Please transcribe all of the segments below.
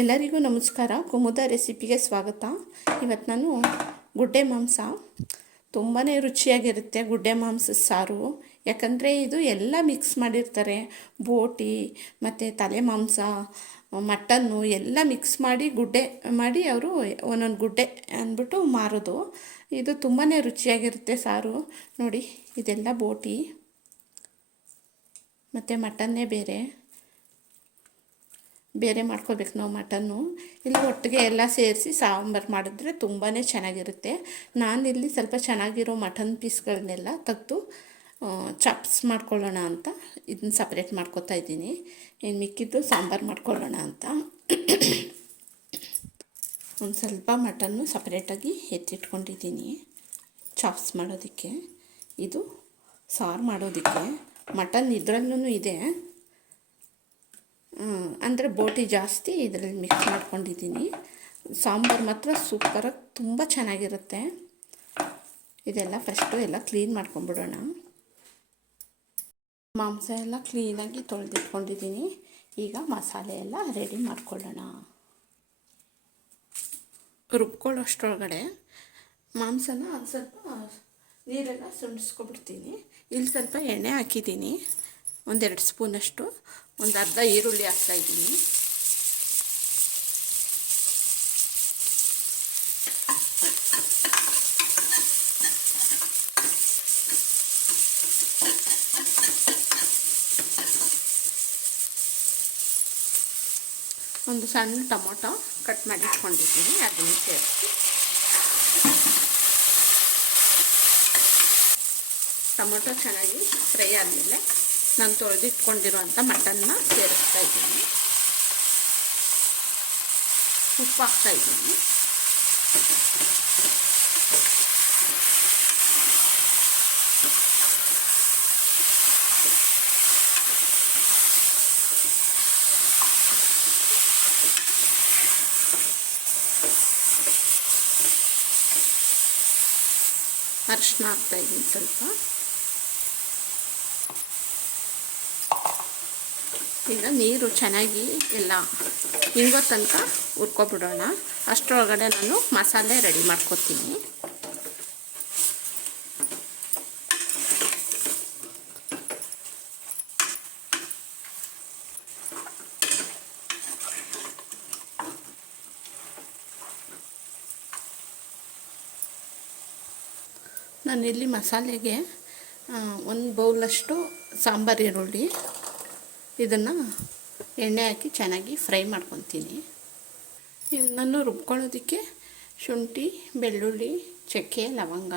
ಎಲ್ಲರಿಗೂ ನಮಸ್ಕಾರ. ಕುಮುದ ರೆಸಿಪಿಗೆ ಸ್ವಾಗತ. ಇವತ್ತು ನಾನು ಗುಡ್ಡೆ ಮಾಂಸ ತುಂಬಾ ರುಚಿಯಾಗಿರುತ್ತೆ. ಗುಡ್ಡೆ ಮಾಂಸದ ಸಾರು, ಯಾಕಂದರೆ ಇದು ಎಲ್ಲ ಮಿಕ್ಸ್ ಮಾಡಿರ್ತಾರೆ. ಬೋಟಿ ಮತ್ತು ತಲೆ ಮಾಂಸ, ಮಟನ್ನು ಎಲ್ಲ ಮಿಕ್ಸ್ ಮಾಡಿ ಗುಡ್ಡೆ ಮಾಡಿ ಅವರು ಒಂದೊಂದು ಗುಡ್ಡೆ ಅಂದ್ಬಿಟ್ಟು ಮಾರೋದು. ಇದು ತುಂಬಾ ರುಚಿಯಾಗಿರುತ್ತೆ ಸಾರು. ನೋಡಿ, ಇದೆಲ್ಲ ಬೋಟಿ ಮತ್ತು ಮಟನ್ನೇ ಬೇರೆ ಬೇರೆ ಮಾಡ್ಕೋಬೇಕು ನಾವು ಮಟನ್ನು. ಇಲ್ಲ ಒಟ್ಟಿಗೆ ಎಲ್ಲ ಸೇರಿಸಿ ಸಾಂಬಾರು ಮಾಡಿದ್ರೆ ತುಂಬಾ ಚೆನ್ನಾಗಿರುತ್ತೆ. ನಾನಿಲ್ಲಿ ಸ್ವಲ್ಪ ಚೆನ್ನಾಗಿರೋ ಮಟನ್ ಪೀಸ್ಗಳನ್ನೆಲ್ಲ ತೆಗೆದು ಚಾಪ್ಸ್ ಮಾಡ್ಕೊಳ್ಳೋಣ ಅಂತ ಇದನ್ನ ಸಪ್ರೇಟ್ ಮಾಡ್ಕೊತಾ ಇದ್ದೀನಿ. ಇನ್ನು ಮಿಕ್ಕಿದ್ದು ಸಾಂಬಾರು ಮಾಡ್ಕೊಳ್ಳೋಣ ಅಂತ ಒಂದು ಸ್ವಲ್ಪ ಮಟನ್ನು ಸಪ್ರೇಟಾಗಿ ಎತ್ತಿಟ್ಕೊಂಡಿದ್ದೀನಿ ಚಾಪ್ಸ್ ಮಾಡೋದಕ್ಕೆ. ಇದು ಸಾರು ಮಾಡೋದಕ್ಕೆ ಮಟನ್ ಇದರಲ್ಲೂ ಇದೆ, ಅಂದರೆ ಬೋಟಿ ಜಾಸ್ತಿ ಇದರಲ್ಲಿ ಮಿಕ್ಸ್ ಮಾಡ್ಕೊಂಡಿದ್ದೀನಿ. ಸಾಂಬಾರು ಮಾತ್ರ ಸೂಪರಾಗಿ ತುಂಬ ಚೆನ್ನಾಗಿರುತ್ತೆ. ಇದೆಲ್ಲ ಫಸ್ಟು ಎಲ್ಲ ಕ್ಲೀನ್ ಮಾಡ್ಕೊಂಬಿಡೋಣ. ಮಾಂಸ ಎಲ್ಲ ಕ್ಲೀನಾಗಿ ತೊಳೆದಿಟ್ಕೊಂಡಿದ್ದೀನಿ. ಈಗ ಮಸಾಲೆ ಎಲ್ಲ ರೆಡಿ ಮಾಡ್ಕೊಳ್ಳೋಣ. ರುಬ್ಕೊಳ್ಳೋಷ್ಟ್ರೊಳಗಡೆ ಮಾಂಸನ ಸ್ವಲ್ಪ ನೀರೆಲ್ಲ ಸುಂಡಿಸ್ಕೊಬಿಡ್ತೀನಿ. ಇಲ್ಲಿ ಸ್ವಲ್ಪ ಎಣ್ಣೆ ಹಾಕಿದ್ದೀನಿ, 1-2 ಸ್ಪೂನಷ್ಟು. ಒಂದು ಅರ್ಧ ಈರುಳ್ಳಿ ಹಾಕ್ತಾಯಿದ್ದೀನಿ. ಒಂದು ಸಣ್ಣ ಟೊಮೊಟೊ ಕಟ್ ಮಾಡಿ ಇಟ್ಕೊಂಡಿದ್ದೀನಿ, ಅದನ್ನು ಸೇರಿಸಿ ಟೊಮೊಟೊ ಚೆನ್ನಾಗಿ ಫ್ರೈ ಆದಮೇಲೆ ನಾನು ತೊಳೆದಿಟ್ಕೊಂಡಿರೋಂಥ ಮಟನ್ನ ಸೇರಿಸ್ತಾ ಇದ್ದೀನಿ. ಉಪ್ಪು ಹಾಕ್ತಾಯಿದ್ದೀನಿ. ಅರಿಶಿನ ಹಾಕ್ತಾಯಿದ್ದೀನಿ ಸ್ವಲ್ಪ. ಈಗ ನೀರು ಚೆನ್ನಾಗಿ ಎಲ್ಲ ಹಿಂಗೋ ತನಕ ಹುರ್ಕೊಬಿಡೋಣ. ಅಷ್ಟರೊಳಗಡೆ ನಾನು ಮಸಾಲೆ ರೆಡಿ ಮಾಡ್ಕೊತೀನಿ. ನಾನಿಲ್ಲಿ ಮಸಾಲೆಗೆ 1 ಬೌಲಷ್ಟು ಸಾಂಬಾರು ಈರುಳ್ಳಿ, ಇದನ್ನು ಎಣ್ಣೆ ಹಾಕಿ ಚೆನ್ನಾಗಿ ಫ್ರೈ ಮಾಡ್ಕೊತೀನಿ. ನಾನು ರುಬ್ಕೊಳ್ಳೋದಕ್ಕೆ ಶುಂಠಿ, ಬೆಳ್ಳುಳ್ಳಿ, ಚಕ್ಕೆ, ಲವಂಗ,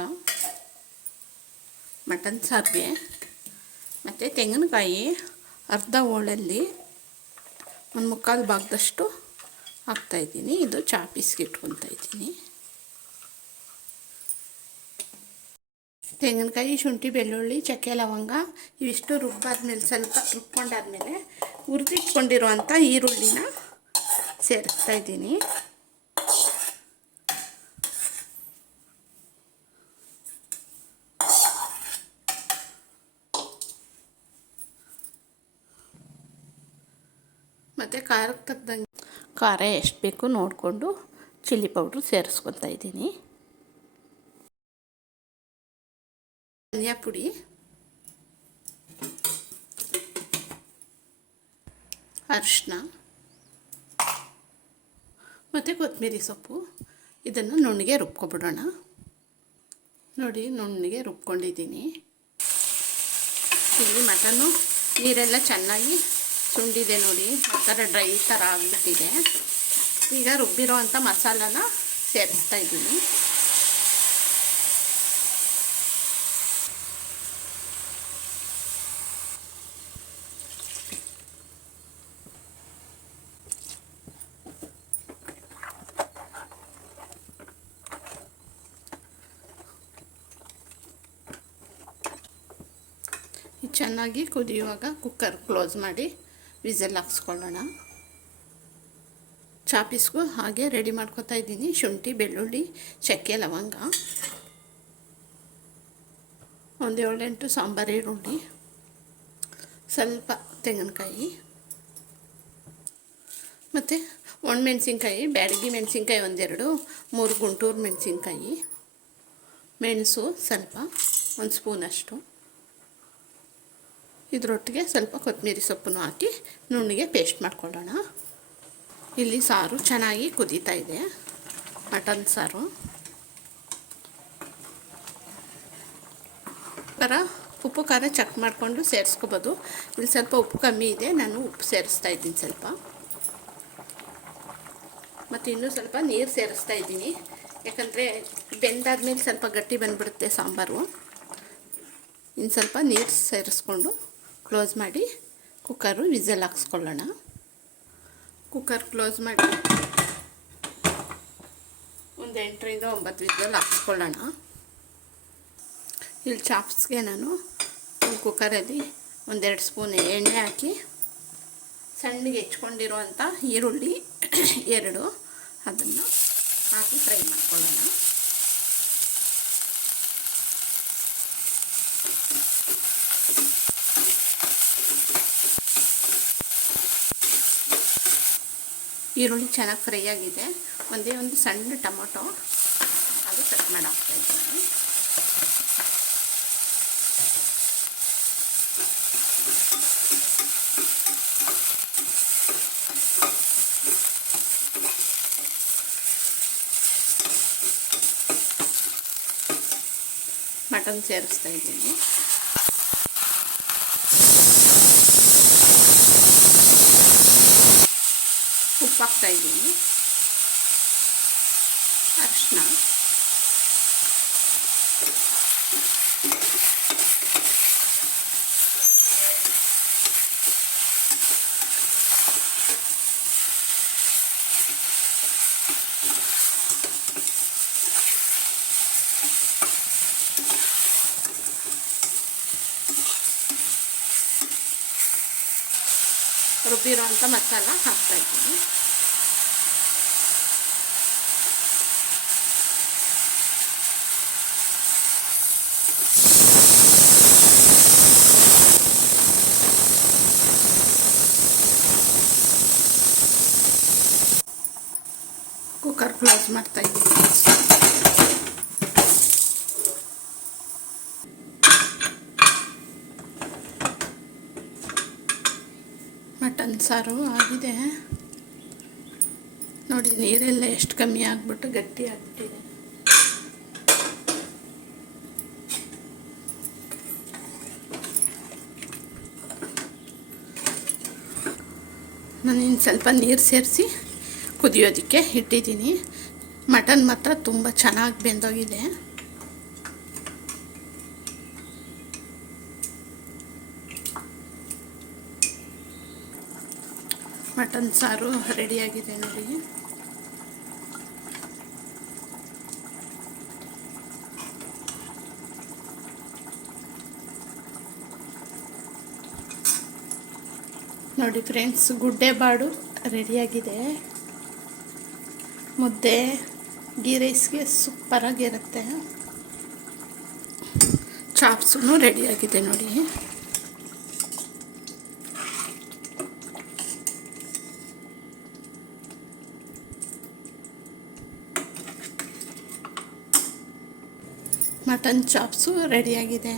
ಮಟನ್ ಸಾರಿಗೆ ಮತ್ತು ತೆಂಗಿನಕಾಯಿ ಅರ್ಧ ಹೋಳಲ್ಲಿ 1/4 ಭಾಗದಷ್ಟು ಹಾಕ್ತಾಯಿದ್ದೀನಿ. ಇದು ಚಾಪೀಸ್ಗೆ ಇಟ್ಕೊತಾ ಇದ್ದೀನಿ. ತೆಂಗಿನಕಾಯಿ, ಶುಂಠಿ, ಬೆಳ್ಳುಳ್ಳಿ, ಚಕ್ಕೆ, ಲವಂಗ ಇವಿಷ್ಟು ರುಬ್ಬಾದ್ಮೇಲೆ, ಸ್ವಲ್ಪ ರುಬ್ಕೊಂಡಾದ್ಮೇಲೆ ಹುರಿದಿಟ್ಕೊಂಡಿರುವಂಥ ಈರುಳ್ಳಿನ ಸೇರಿಸ್ತಾ ಇದ್ದೀನಿ. ಮತ್ತು ಖಾರಕ್ಕೆ ತಕ್ಕಂಗೆ ಖಾರ ಎಷ್ಟು ಬೇಕು ನೋಡಿಕೊಂಡು ಚಿಲ್ಲಿ ಪೌಡ್ರು ಸೇರಿಸ್ಕೊತಾ ಇದ್ದೀನಿ. ಧನಿಯಾ ಪುಡಿ, ಅರಿಶಿನ ಮತ್ತು ಕೊತ್ತಂಬರಿ ಸೊಪ್ಪು. ಇದನ್ನು ನುಣ್ಣಗೆ ರುಬ್ಕೊಬಿಡೋಣ. ನೋಡಿ, ನುಣ್ಣಗೆ ರುಬ್ಕೊಂಡಿದ್ದೀನಿ. ಇಲ್ಲಿ ಮಟನ್ನು ನೀರೆಲ್ಲ ಚೆನ್ನಾಗಿ ಸುಂಡಿದೆ ನೋಡಿ, ಆ ಥರ ಡ್ರೈ ಥರ ಆಗಿಬಿಟ್ಟಿದೆ. ಈಗ ರುಬ್ಬಿರೋ ಅಂಥ ಮಸಾಲನ ಸೇರಿಸ್ತಾ ಇದ್ದೀನಿ. ಚೆನ್ನಾಗಿ ಕುದಿಯುವಾಗ ಕುಕ್ಕರ್ ಕ್ಲೋಸ್ ಮಾಡಿ ವಿಸಲ್ ಹಾಕ್ಸ್ಕೊಳ್ಳೋಣ. ಚಾಪೀಸ್ಗೂ ಹಾಗೆ ರೆಡಿ ಮಾಡ್ಕೊತಾ ಇದ್ದೀನಿ. ಶುಂಠಿ, ಬೆಳ್ಳುಳ್ಳಿ, ಚಕ್ಕೆ, ಲವಂಗ, 1-8 ಸಾಂಬಾರು ಈರುಳ್ಳಿ, ಸ್ವಲ್ಪ ತೆಂಗಿನಕಾಯಿ ಮತ್ತು ಒಣಮೆಣ್ಸಿನ್ಕಾಯಿ, ಬ್ಯಾಡಗಿ ಮೆಣಸಿನ್ಕಾಯಿ ಒಂದೆರಡು, 3 ಗುಂಟೂರು ಮೆಣಸಿನ್ಕಾಯಿ, ಮೆಣಸು ಸ್ವಲ್ಪ 1 ಸ್ಪೂನಷ್ಟು, ಇದರೊಟ್ಟಿಗೆ ಸ್ವಲ್ಪ ಕೊತ್ತಂಬರಿ ಸೊಪ್ಪನ್ನು ಹಾಕಿ ನುಣ್ಣಗೆ ಪೇಸ್ಟ್ ಮಾಡ್ಕೊಳ್ಳೋಣ. ಇಲ್ಲಿ ಸಾರು ಚೆನ್ನಾಗಿ ಕುದೀತಾ ಇದೆ, ಮಟನ್ ಸಾರು. ಉಪ್ಪು ಖಾರ ಚೆಕ್ ಮಾಡಿಕೊಂಡು ಸೇರಿಸ್ಕೋಬೋದು. ಇಲ್ಲಿ ಸ್ವಲ್ಪ ಉಪ್ಪು ಕಮ್ಮಿ ಇದೆ, ನಾನು ಉಪ್ಪು ಸೇರಿಸ್ತಾ ಇದ್ದೀನಿ ಸ್ವಲ್ಪ. ಮತ್ತು ಇನ್ನೂ ಸ್ವಲ್ಪ ನೀರು ಸೇರಿಸ್ತಾ ಇದ್ದೀನಿ, ಯಾಕಂದರೆ ಬೆಂದಾದ್ಮೇಲೆ ಸ್ವಲ್ಪ ಗಟ್ಟಿ ಬಂದುಬಿಡುತ್ತೆ ಸಾಂಬಾರು. ಇನ್ನು ಸ್ವಲ್ಪ ನೀರು ಸೇರಿಸ್ಕೊಂಡು ಕ್ಲೋಸ್ ಮಾಡಿ ಕುಕ್ಕರು ವಿಸಲ್ ಹಾಕ್ಸ್ಕೊಳ್ಳೋಣ. ಕುಕ್ಕರ್ ಕ್ಲೋಸ್ ಮಾಡಿ ಒಂದು 8ರಿಂದ 9 ವಿಸಲ್ ಹಾಕ್ಸ್ಕೊಳ್ಳೋಣ. ಇಲ್ಲಿ ಚಾಪ್ಸ್ಗೆ ನಾನು ಕುಕ್ಕರಲ್ಲಿ 1-2 ಸ್ಪೂನ್ ಎಣ್ಣೆ ಹಾಕಿ ಸಣ್ಣಗೆ ಹೆಚ್ಕೊಂಡಿರುವಂಥ ಈರುಳ್ಳಿ 2 ಅದನ್ನು ಹಾಕಿ ಫ್ರೈ ಮಾಡ್ಕೊಳ್ಳೋಣ. ಈರುಳ್ಳಿ ಚೆನ್ನಾಗಿ ಫ್ರೈ ಆಗಿದೆ. ಒಂದು ಸಣ್ಣ ಟೊಮೊಟೊ ಅದು ಕಟ್ ಮಾಡಿ ಹಾಕ್ತಾಯಿದ್ದೀನಿ. ಮಟನ್ ಸೇರಿಸ್ತಾ ಇದ್ದೀನಿ. ಉಪ್ಪು ಹಾಕ್ತಾ ಇದ್ದೀನಿ, ಅರಿಶಿನ, ರುಬ್ಬಿರೋ ಅಂಥ ಮಸಾಲ ಹಾಕ್ತಾ ಇದ್ದೀನಿ. ಕುಕ್ಕರ್ ಕ್ಲೋಸ್ ಮಾಡ್ತಾ ಇದ್ದೀನಿ. ಮಟನ್ ಸಾರು ಆಗಿದೆ ನೋಡಿ, ನೀರೆಲ್ಲ ಎಷ್ಟು ಕಮ್ಮಿ ಆಗಿಬಿಟ್ಟು ಗಟ್ಟಿ ಆಗಿಬಿಟ್ಟಿದೆ. ನಾನು ಇನ್ನು ಸ್ವಲ್ಪ ನೀರು ಸೇರಿಸಿ ಕುದಿಯೋದಕ್ಕೆ ಇಟ್ಟಿದ್ದೀನಿ. ಮಟನ್ ಮಾತ್ರ ತುಂಬ ಚೆನ್ನಾಗಿ ಬೆಂದೋಗಿದೆ. ಮಟನ್ ಸಾರು ರೆಡಿಯಾಗಿದೆ ನೋಡಿ. ನೋಡಿ ಫ್ರೆಂಡ್ಸ್, ಗುಡ್ಡೆಬಾಡು ರೆಡಿಯಾಗಿದೆ. ಮುದ್ದೆ ಗೀ ರೈಸ್ಗೆ ಸೂಪರಾಗಿರುತ್ತೆ. ಚಾಪ್ಸೂ ರೆಡಿಯಾಗಿದೆ ನೋಡಿ. ಮಟನ್ ಚಾಪ್ಸು ರೆಡಿಯಾಗಿದೆ,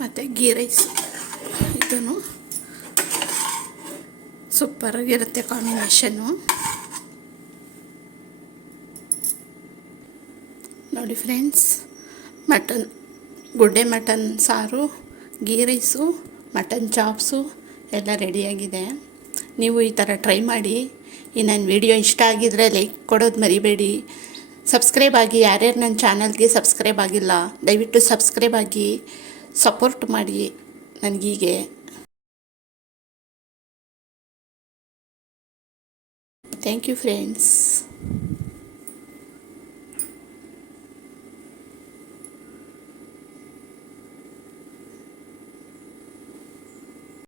ಮತ್ತು ಗೀ ರೈಸ್ ಇದೂ ಸೂಪರಾಗಿರುತ್ತೆ ಕಾಂಬಿನೇಷನ್ನು ನೋಡಿ ಫ್ರೆಂಡ್ಸ್. ಗುಡ್ಡೆ ಮಟನ್ ಸಾರು, ಗೀ ರೈಸು, ಮಟನ್ ಚಾಪ್ಸು ಎಲ್ಲ ರೆಡಿಯಾಗಿದೆ. ನೀವು ಈ ಥರ ಟ್ರೈ ಮಾಡಿ. ಈ ನನ್ನ ವಿಡಿಯೋ ಇಷ್ಟ ಆಗಿದರೆ ಲೈಕ್ ಕೊಡೋದು ಮರಿಬೇಡಿ. ಸಬ್ಸ್ಕ್ರೈಬ್ ಆಗಿ, ಯಾರ್ಯಾರು ನನ್ನ ಚಾನಲ್ಗೆ ಸಬ್ಸ್ಕ್ರೈಬ್ ಆಗಿಲ್ಲ ದಯವಿಟ್ಟು ಸಬ್ಸ್ಕ್ರೈಬ್ ಆಗಿ ಸಪೋರ್ಟ್ ಮಾಡಿ ನನಗೀಗೆ. Thank you friends.